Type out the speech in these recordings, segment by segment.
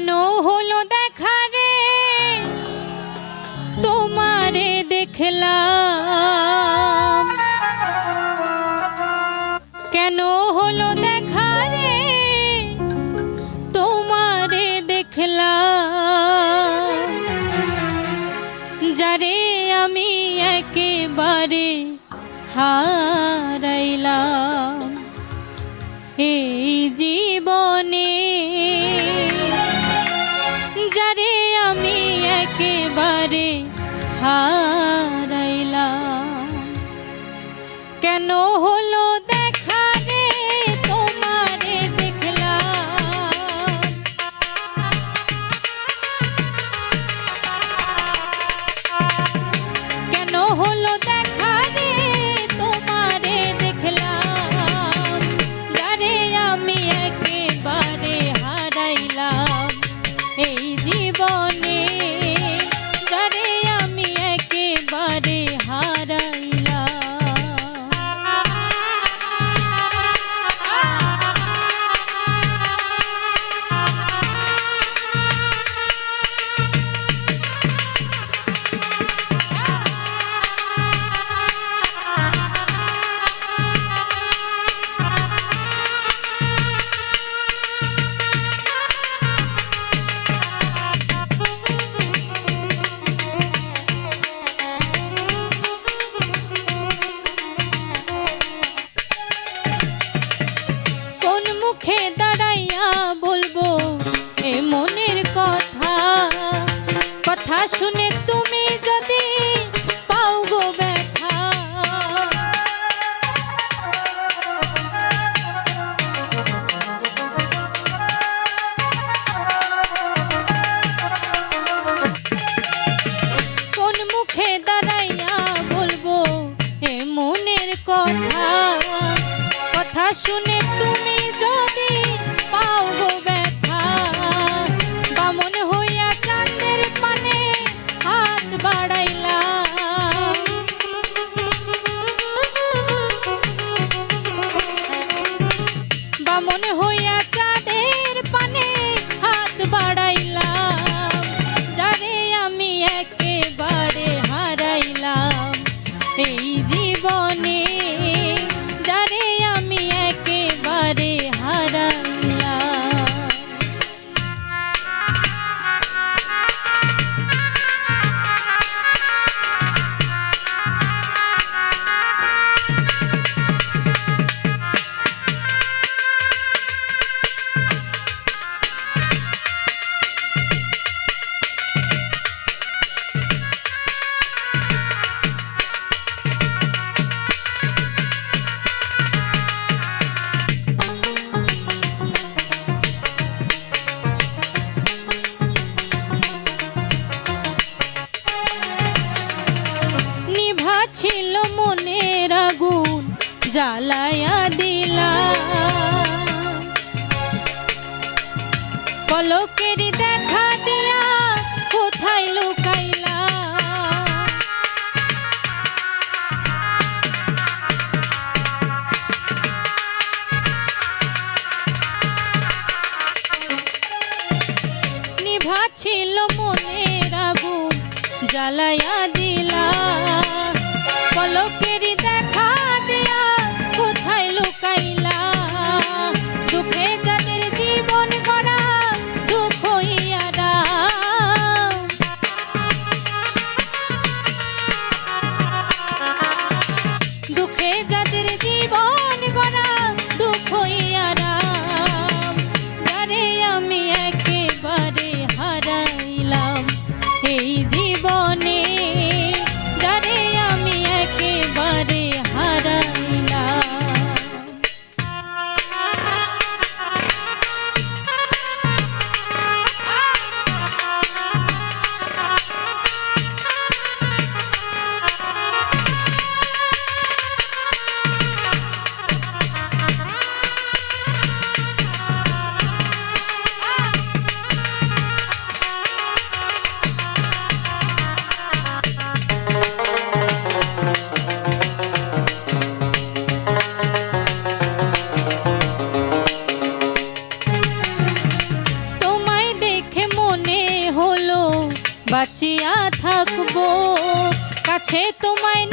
কেন হলো দেখা রে তোমারে দেখলাম, কেন হলো দেখা রে তোমারে দেখলাম, যারে আমি একেবারে হারাইলাম এই জীবনে, যারে আমি একেবারে হারাইলাম। কেন হলো দেখা রে তোমারে দেখলাম, কেন হলো দেখা রে তোমারে দেখলাম, যারে আমি একেবারে হারাইলাম এই জীবনে, যারে আমি একেবারে হারাইলাম। কথা শুনে তুমি যদি পাও গো ব্যথা, কোন মুখে দাঁড়াইয়া বলবো এ মনের কথা, কথা শুনে তুমি যদি পাও গো ব্যথা, বামন হইয়া চাঁদের পানে হাত বাড়াইলাম, বামন হইয়া চাঁদের পানে হাত বাড়াইলাম, যারে আমি একেবারে হারাইলাম এই জীবনে, যারে আমি একেবারে হারাইলাম। ছিল মনের আগুন জ্বালায়া দিলা, পলকের দেখা দিয়া কোথায় লুকাইলা, নিভা ছিল মনের আগুন জ্বালায়া দিলা, পলকের দেখা দিয়া কোথায় লুকাইলা, দুঃখে যাদের জীবন গড়া দুঃখ হইয়ারা, দুঃখে যাদের জীবন গড়া দুঃখ হইয়ারা, যারে আমি একেবারে হারাইলাম এই জীবনে,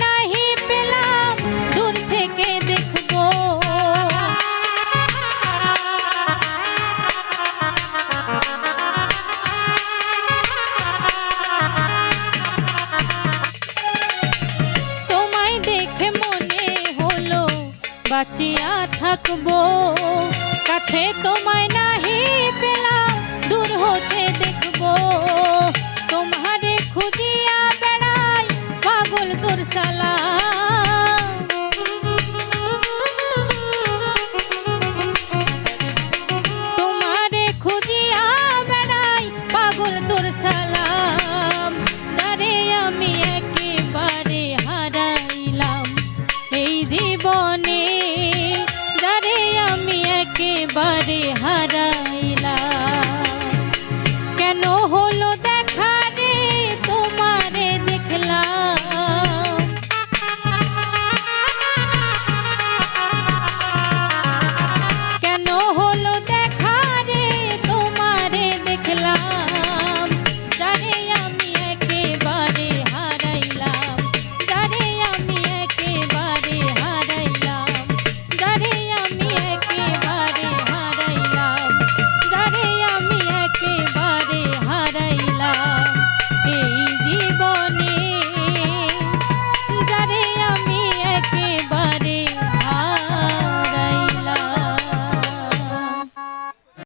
নাহি পেলাম দূর থেকে দেখবো। তোমায় দেখে মনে হলো বাঁচিয়া থাকবো, কাছে তোমায় নাই